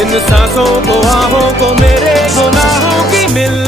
इन सांसों को, आहों को, मेरे गुनाहों की मिल